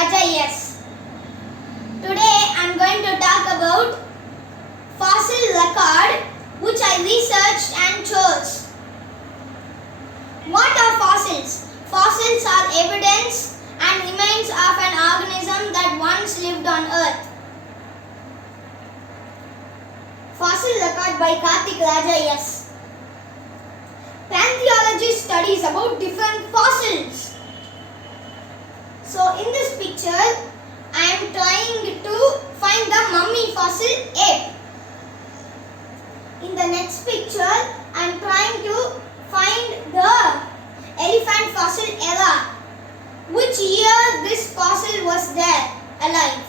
Raja S. Today I am going to talk about fossil record which I researched and chose. What are fossils? Fossils are evidence and remains of an organism that once lived on Earth. Fossil record by Raja S. Paleontology studies about different fossils. So in this picture, I am trying to find the mummy fossil ape. In the next picture, I am trying to find the elephant fossil era. Which year this fossil was there alive?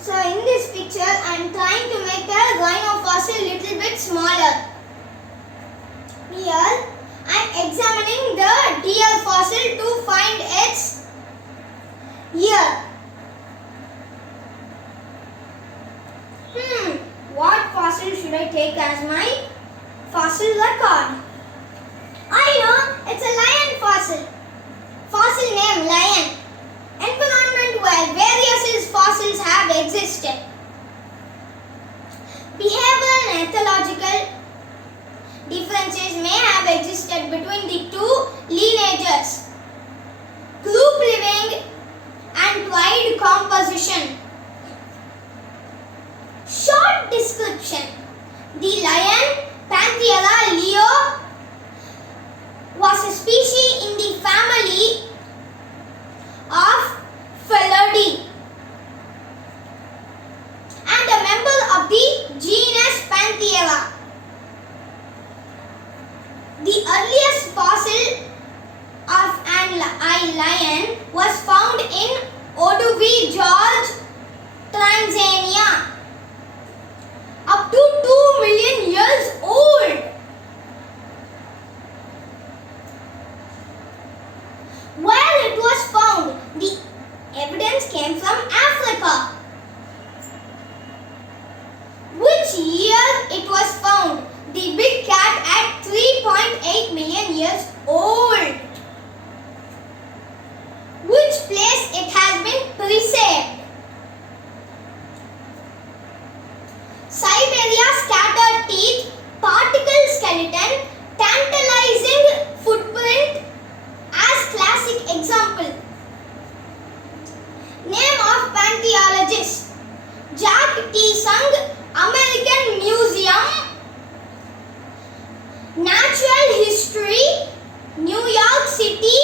So in this picture, I am trying to make the rhino fossil little bit smaller. Here, I am examining the deer fossil to find its year. What fossil should I take as my fossil record? I know, it's a lion fossil. Fossil name lion. Environment where various fossils have existed. Behavioral and ethological differences may have existed between the two lineages. Group living and pride composition. Short description. The lion, Panthera leo, was a species in the family of Felidae and a member of the genus Panthera. The earliest fossil of an lion was found in Oduvi, Georgia, Tanzania, up to 2 million years old. Where it was found, the evidence came from Africa. Which year it was found? The big cat at 3.8 million years old. Which place it has been preserved? Siberia scattered teeth, particle skeleton, tantalizing footprint as classic example. Name of paleontologist: Jack T. Sung, American Museum, Natural History, New York City,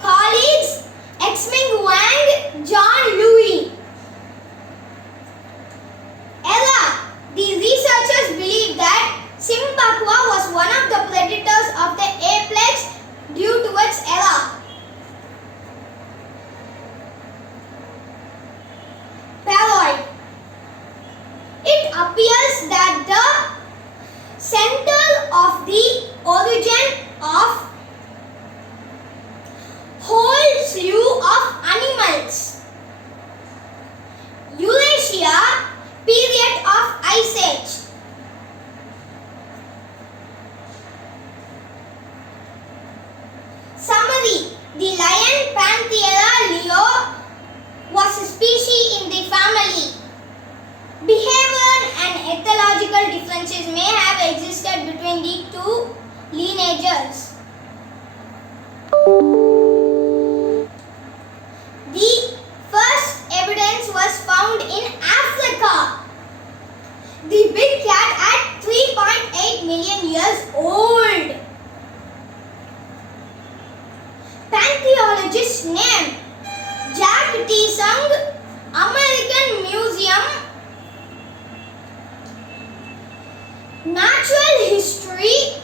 colleagues Xming Wang, John Louis. Era. The researchers believe that Simbaqua was one of the predators of the apes due to its era. Paleoid. It appears that the center of the origin of whole slew of animals. Eurasia, period of Ice Age. Summary. The lion Panthera leo was a species in the family. Behavioral and ethological differences may have existed between the two lineages. The first evidence was found in Africa. The big cat at 3.8 million years old. Paleontologist's name: Jack T. Sung, American Museum, Natural History,